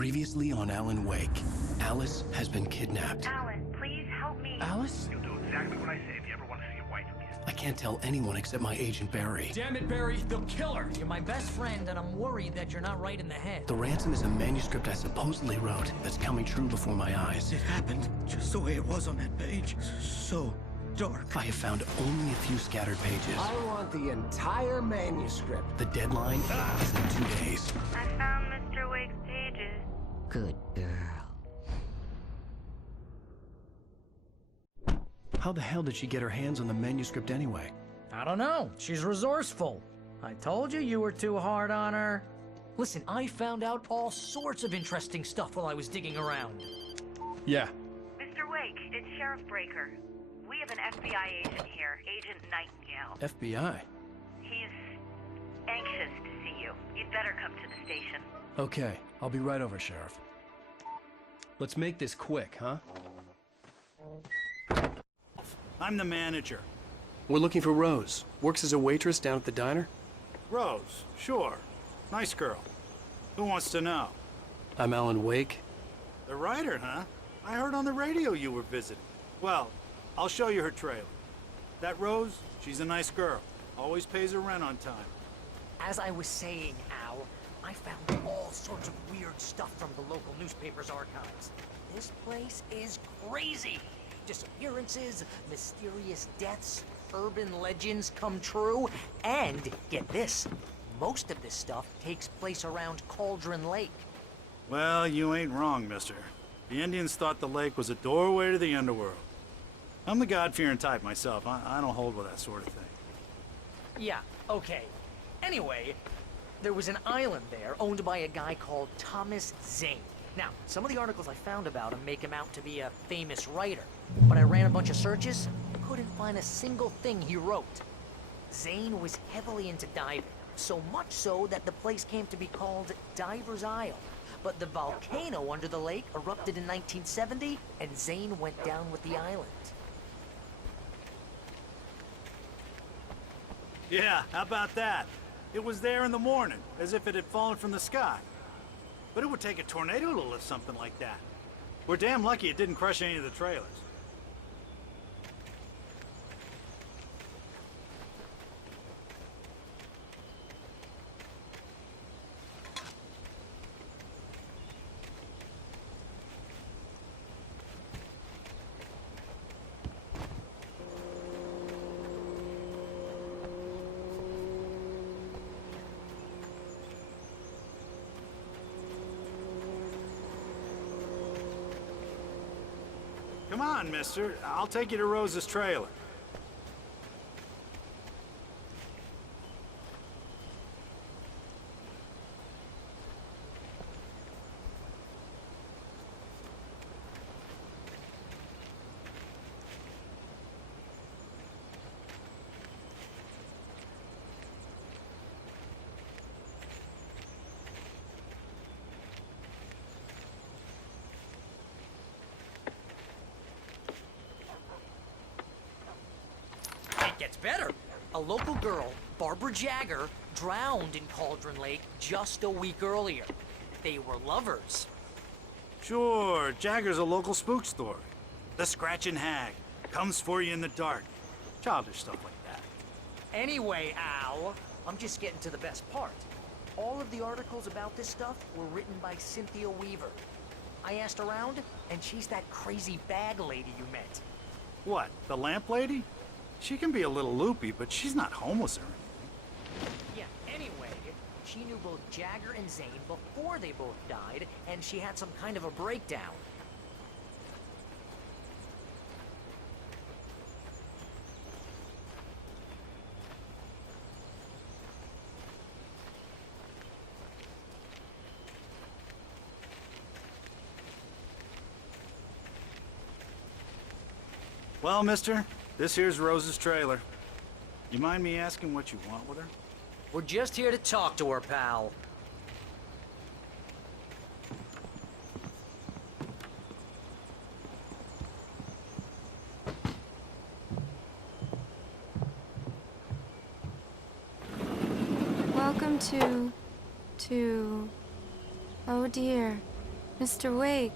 Previously on Alan Wake, Alice has been kidnapped. Alan, please help me. Alice? You'll do exactly what I say if you ever want to see your wife again. I can't tell anyone except my agent Barry. Damn it, Barry, they'll kill her! You're my best friend, and I'm worried that you're not right in the head. The ransom is a manuscript I supposedly wrote that's coming true before my eyes. It happened just the way it was on that page. So dark. I have found only a few scattered pages. I want the entire manuscript. The deadline is in 2 days. I found Mr. Wake's pages. Good girl. How the hell did she get her hands on the manuscript anyway? I don't know. She's resourceful. I told you were too hard on her. Listen, I found out all sorts of interesting stuff while I was digging around. Yeah. Mr. Wake, it's Sheriff Breaker. We have an FBI agent here, Agent Nightingale. FBI? He's anxious to see you. You'd better come to the station. Okay, I'll be right over, Sheriff. Let's make this quick, huh? I'm the manager. We're looking for Rose. Works as a waitress down at the diner. Rose, sure. Nice girl. Who wants to know? I'm Alan Wake. The writer, huh? I heard on the radio you were visiting. Well, I'll show you her trailer. That Rose, she's a nice girl. Always pays her rent on time. As I was saying, Al, I found all sorts of weird stuff from the local newspaper's archives. This place is crazy. Disappearances, mysterious deaths, urban legends come true, and get this, most of this stuff takes place around Cauldron Lake. Well, you ain't wrong, mister. The Indians thought the lake was a doorway to the underworld. I'm the God-fearing type myself. I don't hold with that sort of thing. Yeah, okay. Anyway, there was an island there owned by a guy called Thomas Zane. Now, some of the articles I found about him make him out to be a famous writer, but I ran a bunch of searches, couldn't find a single thing he wrote. Zane was heavily into diving, so much so that the place came to be called Diver's Isle. But the volcano under the lake erupted in 1970, and Zane went down with the island. Yeah, how about that? It was there in the morning, as if it had fallen from the sky. But it would take a tornado to lift something like that. We're damn lucky it didn't crush any of the trailers. Come on, mister. I'll take you to Rose's trailer. Gets better. A local girl, Barbara Jagger, drowned in Cauldron Lake just a week earlier. They were lovers. Sure, Jagger's a local spook story. The Scratching Hag comes for you in the dark. Childish stuff like that. Anyway, Al, I'm just getting to the best part. All of the articles about this stuff were written by Cynthia Weaver. I asked around, and she's that crazy bag lady you met. What, the lamp lady? She can be a little loopy, but she's not homeless or anything. Yeah, anyway, she knew both Jagger and Zane before they both died, and she had some kind of a breakdown. Well, mister, this here's Rose's trailer. You mind me asking what you want with her? We're just here to talk to her, pal. Welcome to... Oh dear. Mr. Wake,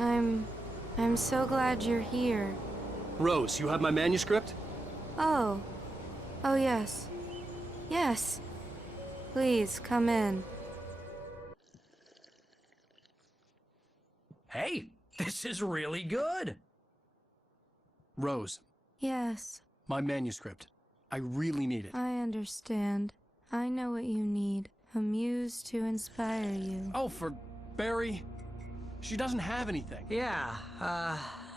I'm so glad you're here. Rose, you have my manuscript? Oh. Oh, yes. Yes. Please, come in. Hey, this is really good. Rose, Yes, my manuscript. I really need it. I understand. I know what you need. A muse to inspire you. Oh, for Barry. She doesn't have anything. Yeah,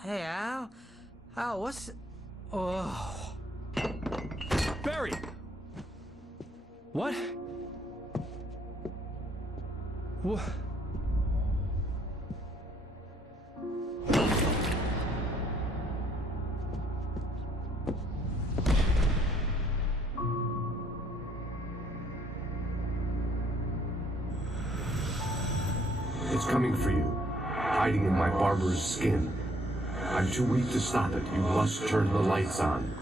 hey, Al, what's... Oh... Barry! What? What? It's coming for you, hiding in my barber's skin. I'm too weak to stop it. You must turn the lights on.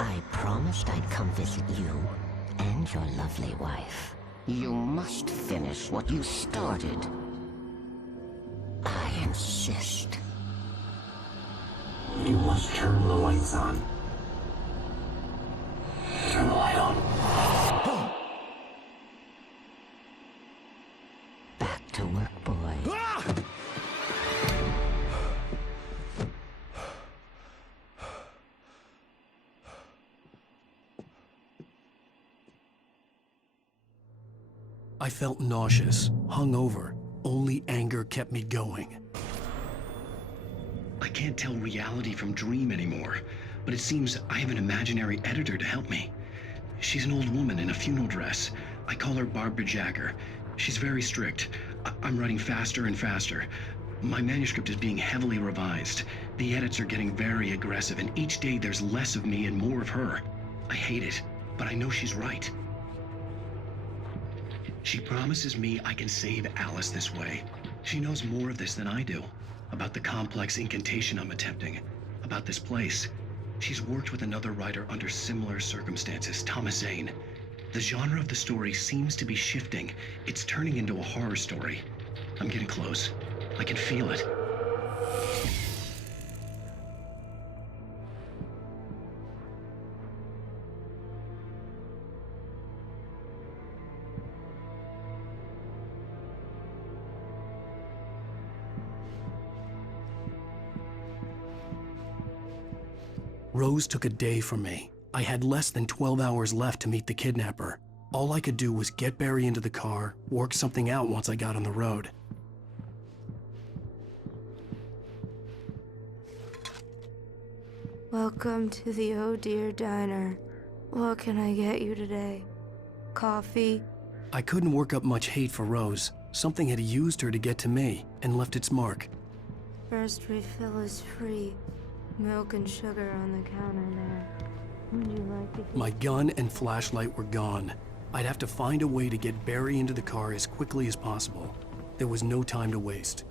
I promised I'd come visit you and your lovely wife. You must finish what you started. I insist. You must turn the lights on. Turn the light on. Back to work, boy. I felt nauseous, hungover. Only anger kept me going. I can't tell reality from dream anymore, but it seems I have an imaginary editor to help me. She's an old woman in a funeral dress. I call her Barbara Jagger. She's very strict. I'm writing faster and faster. My manuscript is being heavily revised. The edits are getting very aggressive, and each day there's less of me and more of her. I hate it, but I know she's right. She promises me I can save Alice this way. She knows more of this than I do. About the complex incantation I'm attempting. About this place. She's worked with another writer under similar circumstances, Thomas Zane. The genre of the story seems to be shifting. It's turning into a horror story. I'm getting close. I can feel it. Rose took a day from me. I had less than 12 hours left to meet the kidnapper. All I could do was get Barry into the car, work something out once I got on the road. Welcome to the Oh Dear Diner. What can I get you today? Coffee? I couldn't work up much hate for Rose. Something had used her to get to me and left its mark. First refill is free. Milk and sugar on the counter there. Would you like to... My gun and flashlight were gone. I'd have to find a way to get Barry into the car as quickly as possible. There was no time to waste.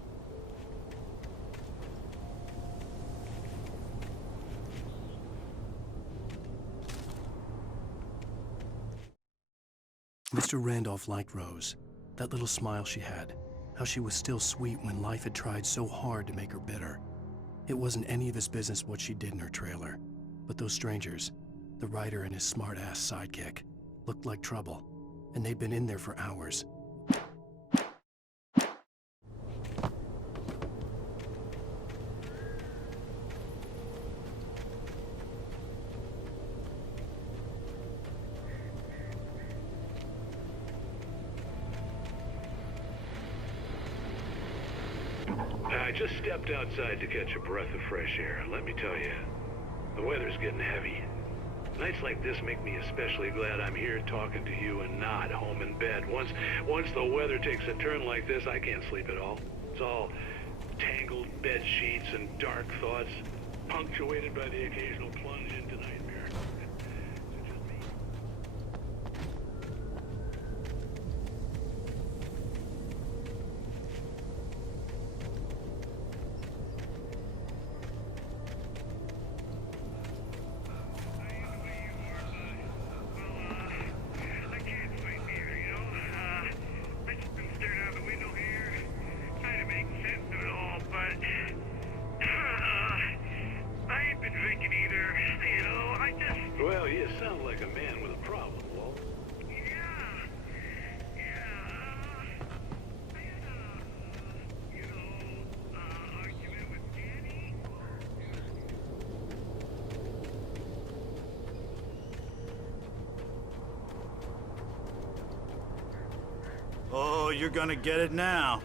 Mr. Randolph liked Rose. That little smile she had. How she was still sweet when life had tried so hard to make her bitter. It wasn't any of his business what she did in her trailer. But those strangers, the writer and his smart-ass sidekick, looked like trouble. And they'd been in there for hours. I just stepped outside to catch a breath of fresh air. Let me tell you, the weather's getting heavy. Nights like this make me especially glad I'm here talking to you and not home in bed. Once the weather takes a turn like this, I can't sleep at all. It's all tangled bed sheets and dark thoughts, punctuated by the occasional plunge into nightmare. It's just me. I can't sleep either, you know. I just been staring out Oh, you're gonna get it now.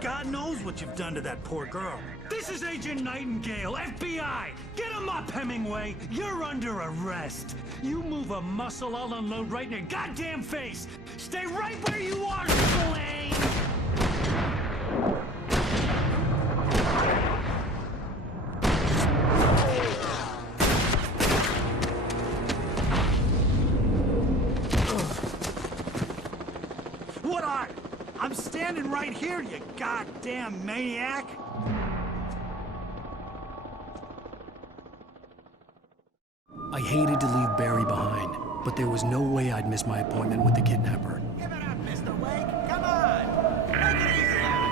God knows what you've done to that poor girl. This is Agent Nightingale, FBI! Get him up, Hemingway! You're under arrest! You move a muscle, I'll unload right in your goddamn face! Stay right where you are, Slane! What are? I'm standing right here, you goddamn maniac! I hated to leave Barry behind, but there was no way I'd miss my appointment with the kidnapper. Give it up, Mr. Wake! Come on! Make it easy on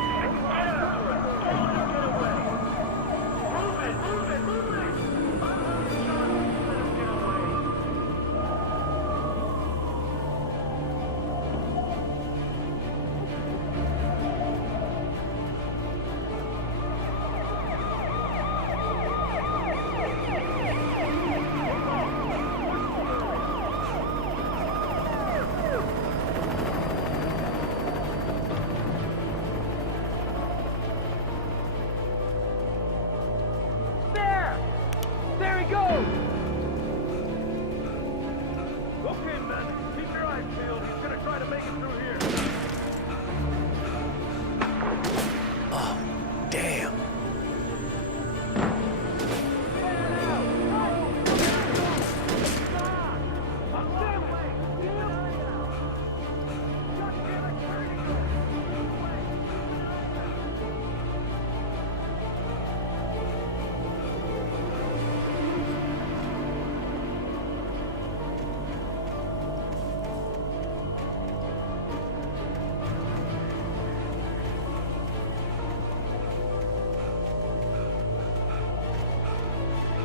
There he goes! Okay, men, keep your eyes peeled. He's gonna try to make it through here. Oh, damn.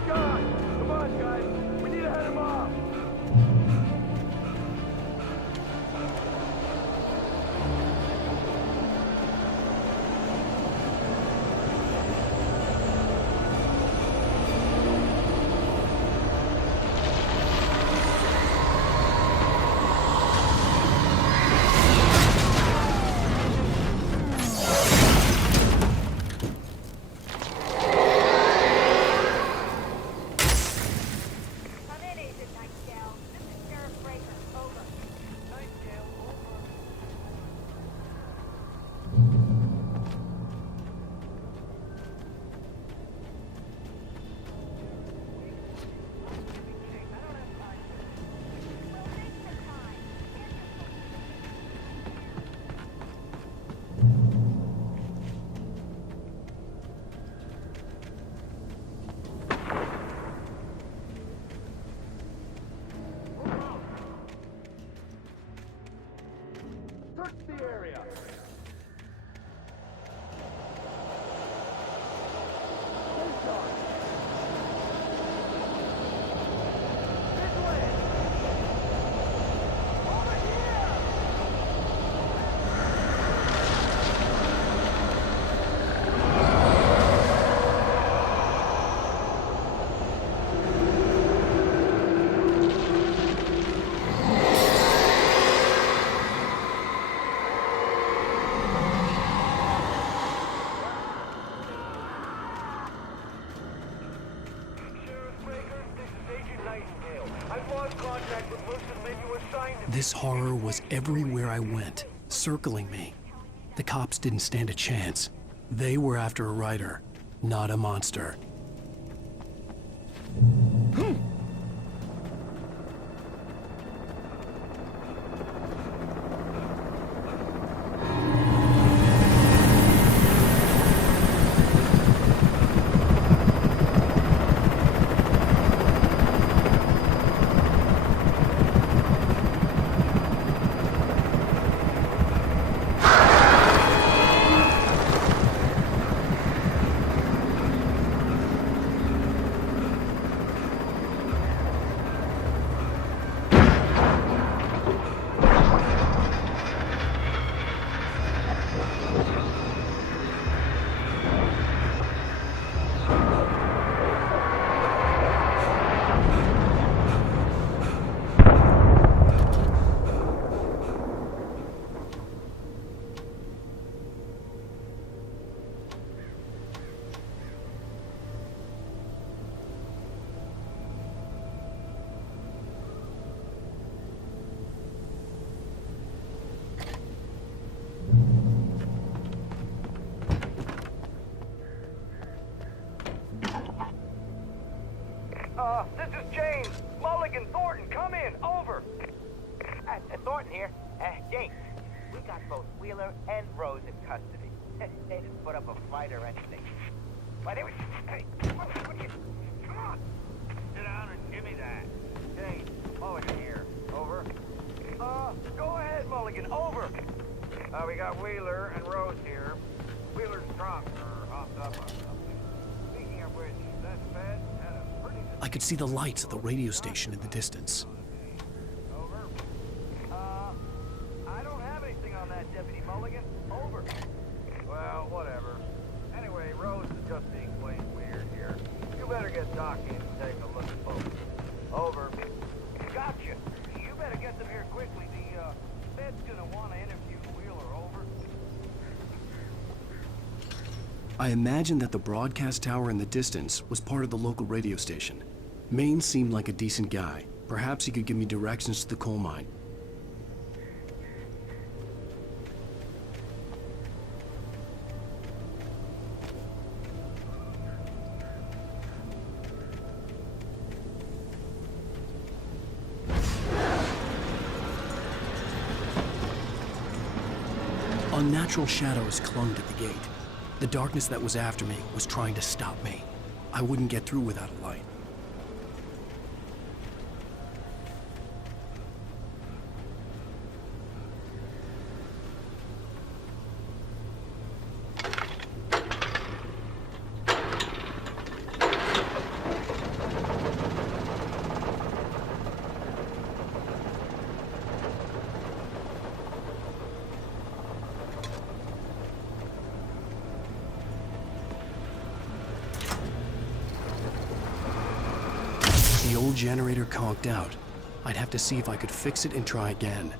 Come on, guys. We need to head him off. Search the area. This horror was everywhere I went, circling me. The cops didn't stand a chance. They were after a writer, not a monster. This is James. Mulligan, Thornton, come in. Over. Thornton here. James, we got both Wheeler and Rose in custody. They didn't put up a fight or anything. Why, they were... Hey, come on. Sit down and give me that. James, Mulligan here. Over. Go ahead, Mulligan. Over. We got Wheeler and Rose here. Wheeler's drunk or hopped up on something. Speaking of which, that Fed had a pretty... I could see the lights of the radio station in the distance. Over. I don't have anything on that, Deputy Mulligan. Over. Well, whatever. Anyway, Rose is just being plain weird here. You better get Doc in and take a look at both. Over. Gotcha. You better get them here quickly. The Fed's gonna want to interview Wheeler. Over. I imagined that the broadcast tower in the distance was part of the local radio station. Maine seemed like a decent guy. Perhaps he could give me directions to the coal mine. Unnatural shadows clung to the gate. The darkness that was after me was trying to stop me. I wouldn't get through without a light. The old generator conked out. I'd have to see if I could fix it and try again.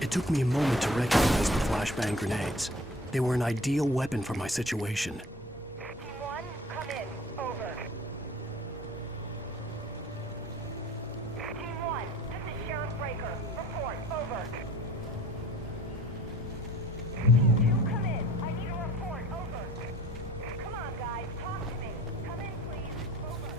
It took me a moment to recognize the flashbang grenades. They were an ideal weapon for my situation. Team 1, come in. Over. Team 1, this is Sheriff Breaker. Report. Over. Team 2, come in. I need a report. Over. Come on, guys. Talk to me. Come in, please. Over.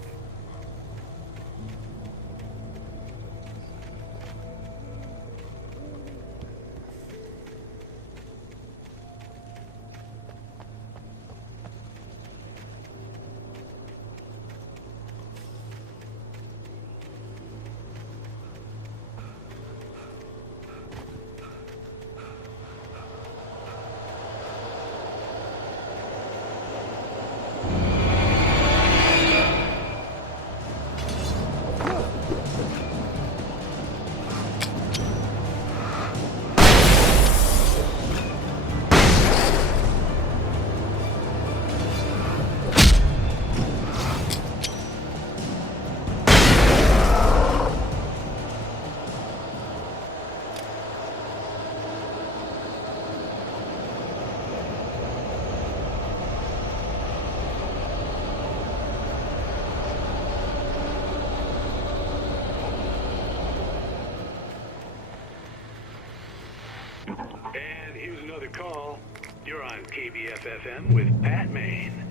your call. You're on KBFFM with Pat Maine.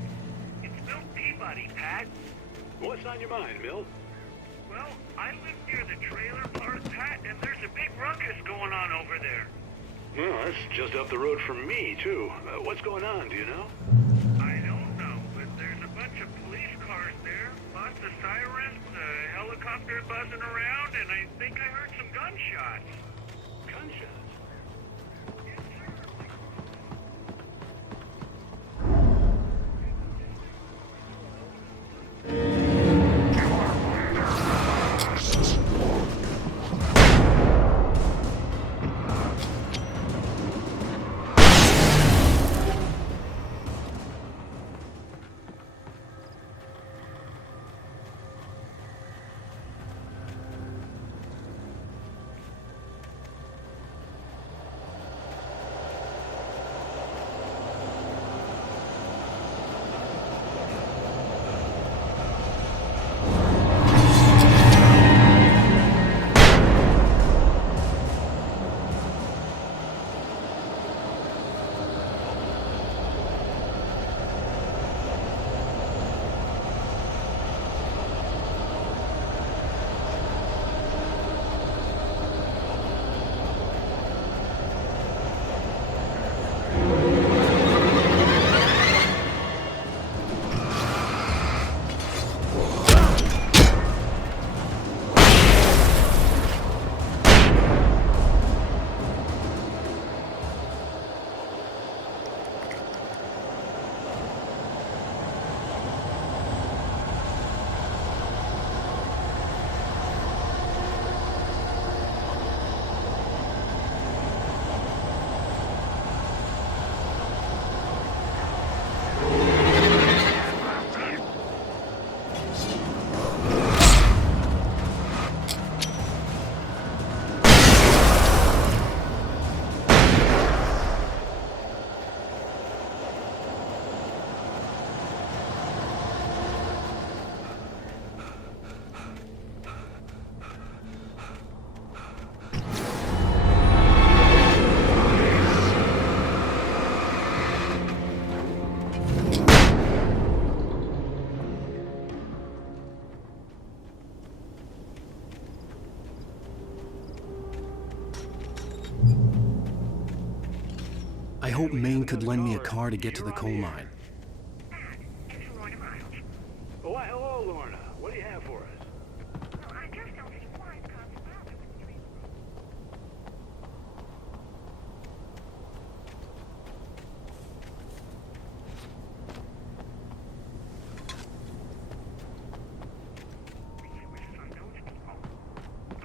It's Milt Peabody, Pat. What's on your mind, Milt? Well, I live near the trailer park, Pat, and there's a big ruckus going on over there. Well, that's just up the road from me, too. What's going on, do you know? I don't know, but there's a bunch of police cars there, lots of sirens, a helicopter buzzing around, and I think I heard some gunshots. Gunshots? I hope Maine could lend me a car to get to the coal mine. Oh, hello, Lorna. What do you have for us?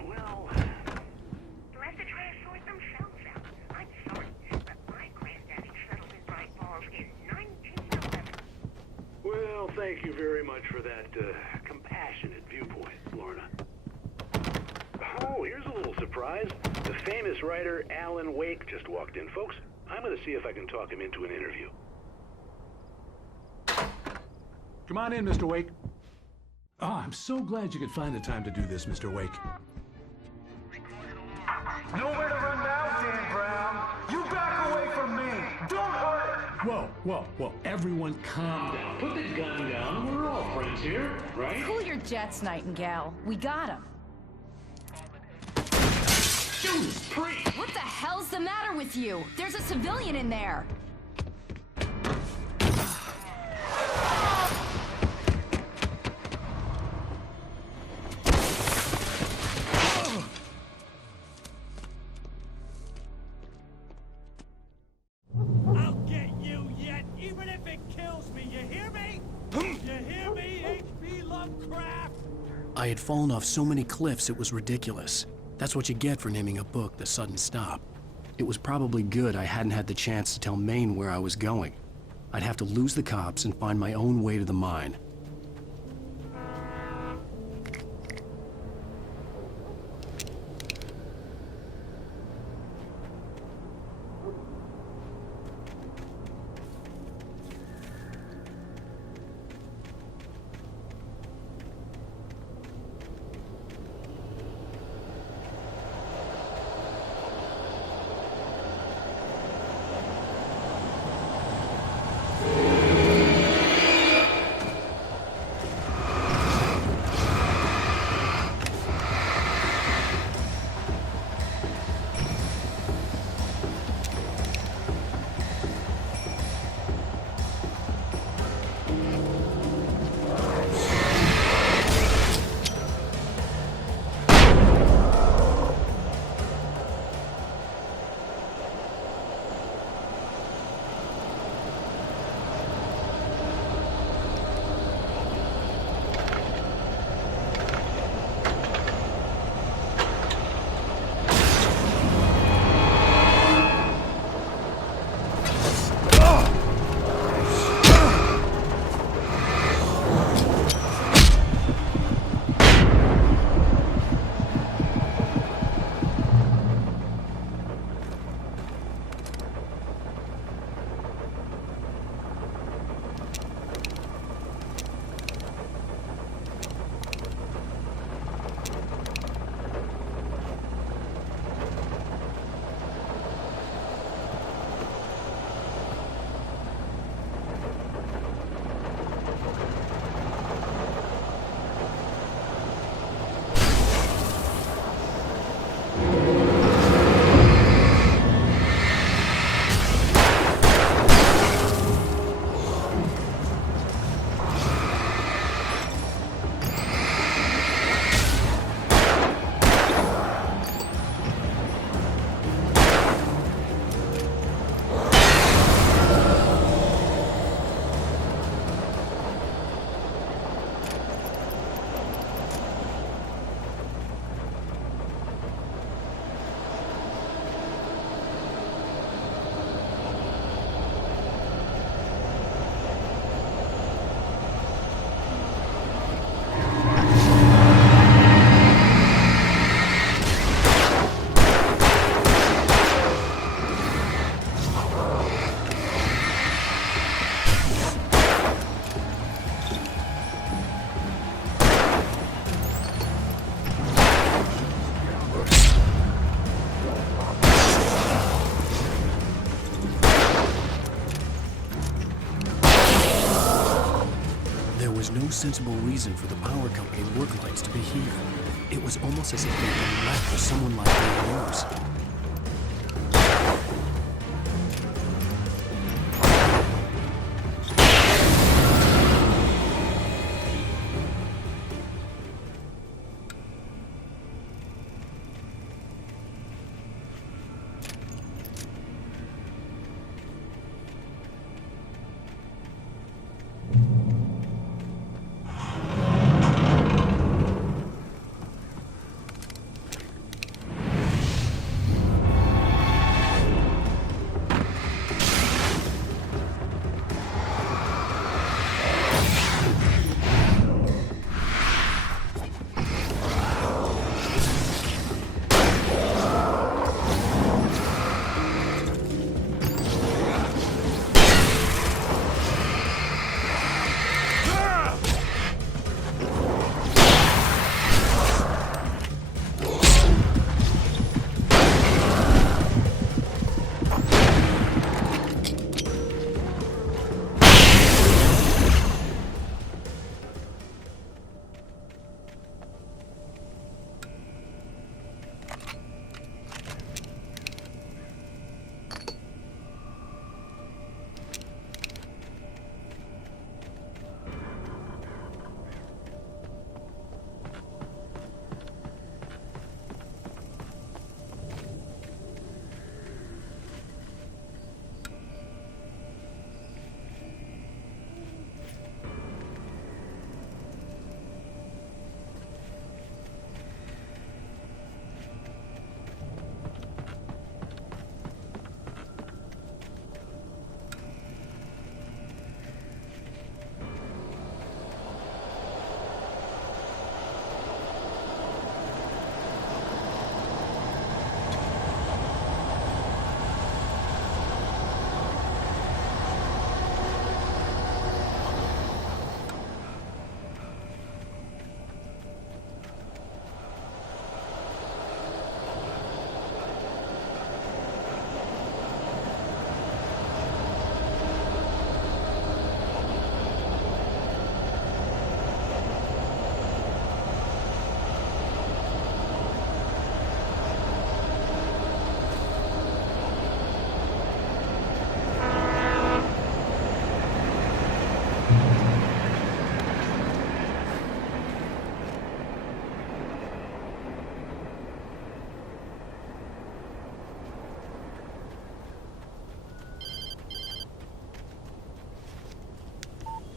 Well, The rest of try to sort themselves out. I'm sorry, but my granddaddy settled in Bright Falls in 1911. well, thank you very much for that compassionate viewpoint, Lorna. Oh, here's a little surprise. The famous writer Alan Wake just walked in, folks. I'm going to see if I can talk him into an interview. Come on in, Mr. Wake. Oh, I'm so glad you could find the time to do this, Mr. Wake. Nowhere to run now, Dan Brown. You back away from me. Don't hurt. Whoa, everyone calm down. Put the gun down. We're all friends here, right? Cool your jets, Nightingale. We got him. Judas Priest! What the hell's the matter with you? There's a civilian in there. I'll get you yet, even if it kills me. You hear me? You hear me, H.P. Lovecraft? I had fallen off so many cliffs it was ridiculous. That's what you get for naming a book The Sudden Stop. It was probably good I hadn't had the chance to tell Maine where I was going. I'd have to lose the cops and find my own way to the mine. no sensible reason for the power company work lights to be here. It was almost as if they'd been left for someone like me to use.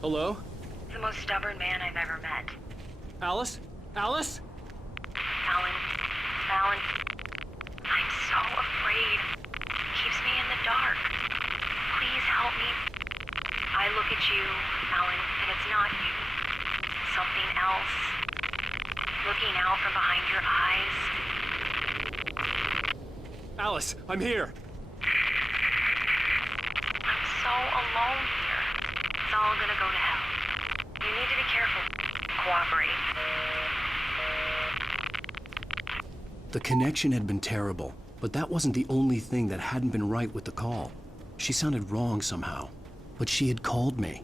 Hello? The most stubborn man I've ever met. Alice? Alice? Alan. Alan. I'm so afraid. Keeps me in the dark. Please help me. I look at you, Alan, and it's not you. Something else. Looking out from behind your eyes. Alice, I'm here. I'm so alone here. It's all gonna go to hell. You need to be careful. Cooperate. The connection had been terrible, but that wasn't the only thing that hadn't been right with the call. She sounded wrong somehow, but she had called me.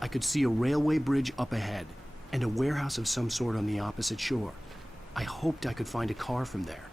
I could see a railway bridge up ahead, and a warehouse of some sort on the opposite shore. I hoped I could find a car from there.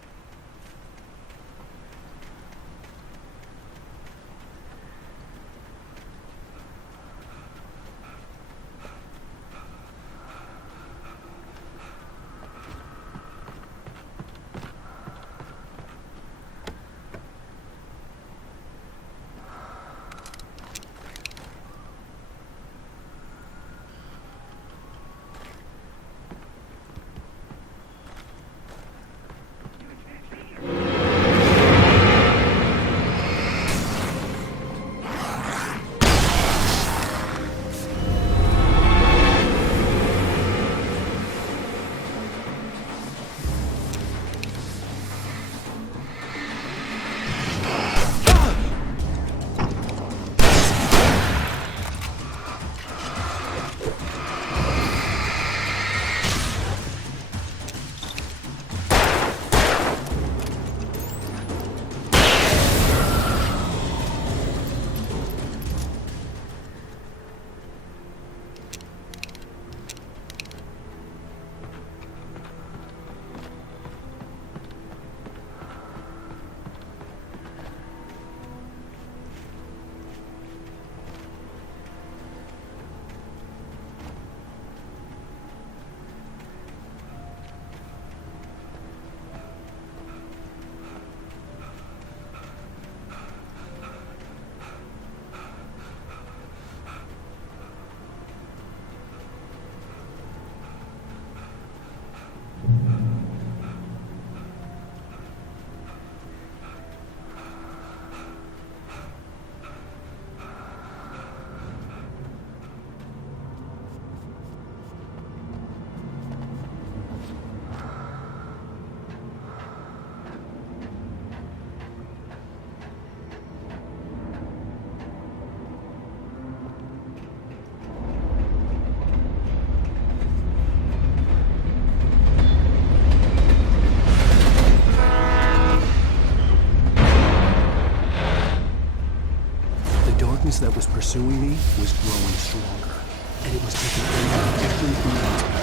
pursuing me was growing stronger, and it was taking everything in its path.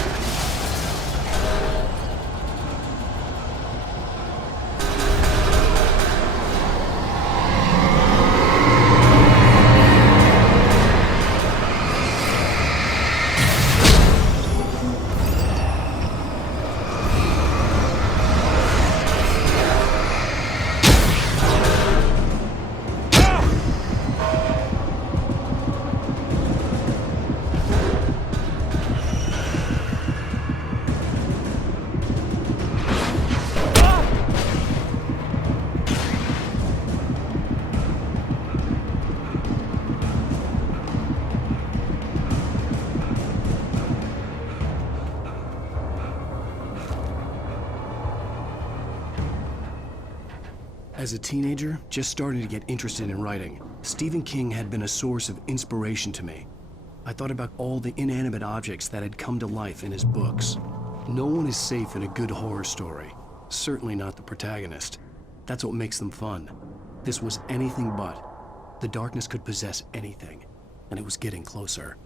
As a teenager, just starting to get interested in writing, Stephen King had been a source of inspiration to me. I thought about all the inanimate objects that had come to life in his books. No one is safe in a good horror story, certainly not the protagonist. That's what makes them fun. This was anything but. The darkness could possess anything, and it was getting closer.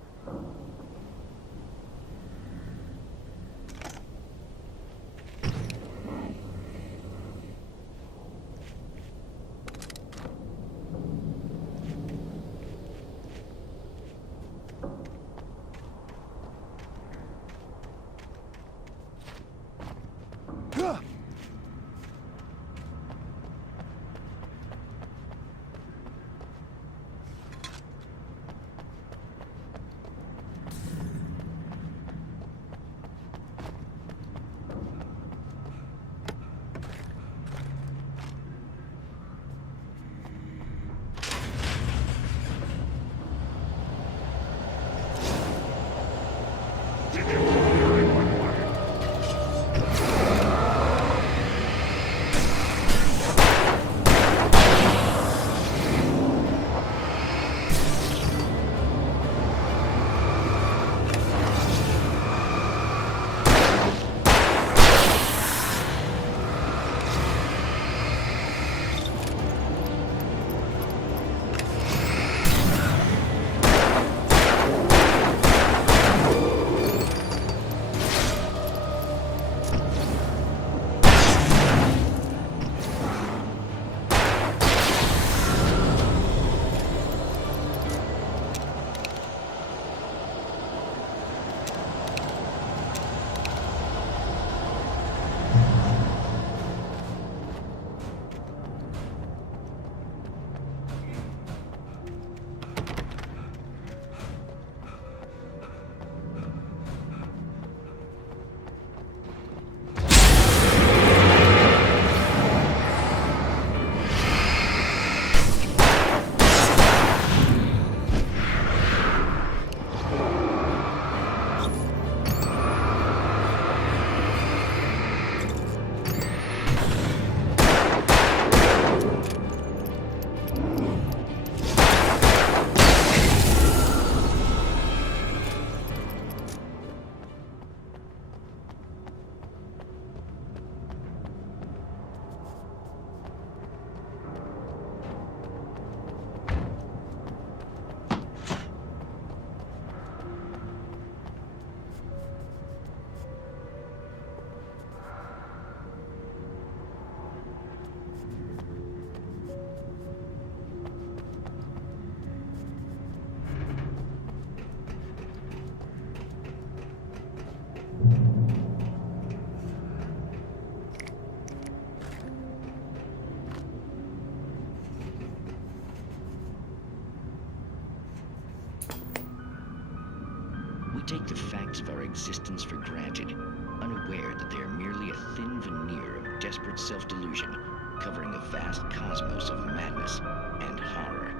We take the facts of our existence for granted, unaware that they are merely a thin veneer of desperate self-delusion, covering a vast cosmos of madness and horror.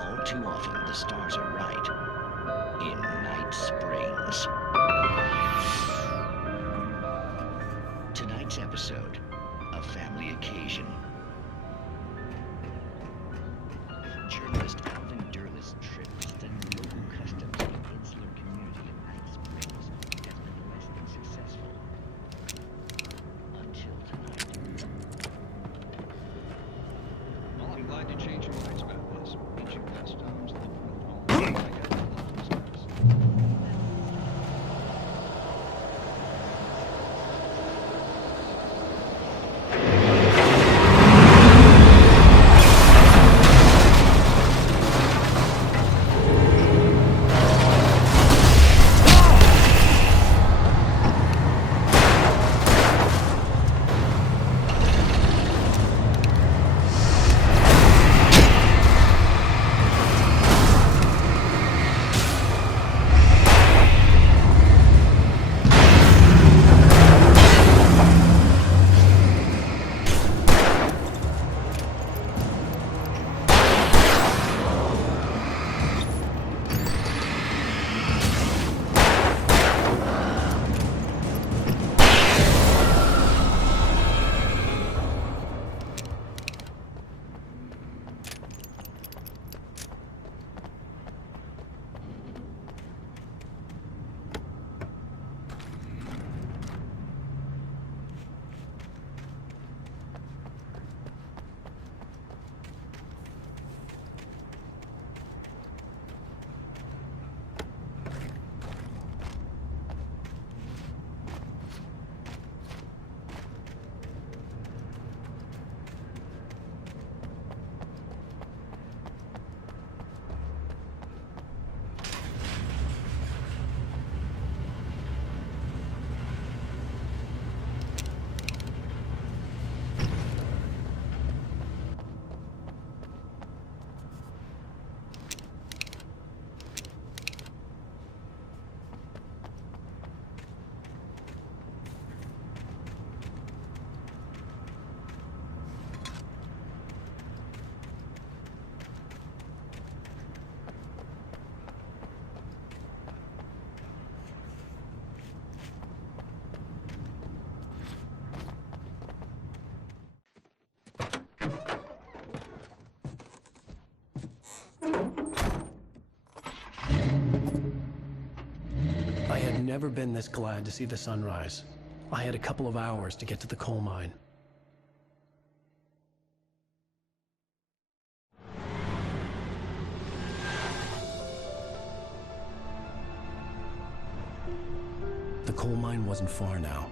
All too often, the stars are right. In Night Springs. Tonight's episode, a family occasion. Journalist Alvin Durless' trip to study local customs in the insular community of Night Springs has been less than successful. Until tonight. Well, I'm glad you changed your minds about this. Ancient customs, living with never been this glad to see the sunrise. I had a couple of hours to get to the coal mine. The coal mine wasn't far now.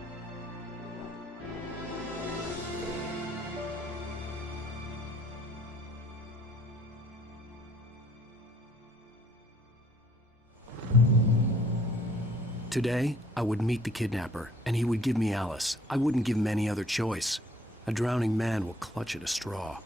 Today, I would meet the kidnapper, and he would give me Alice. I wouldn't give him any other choice. A drowning man will clutch at a straw.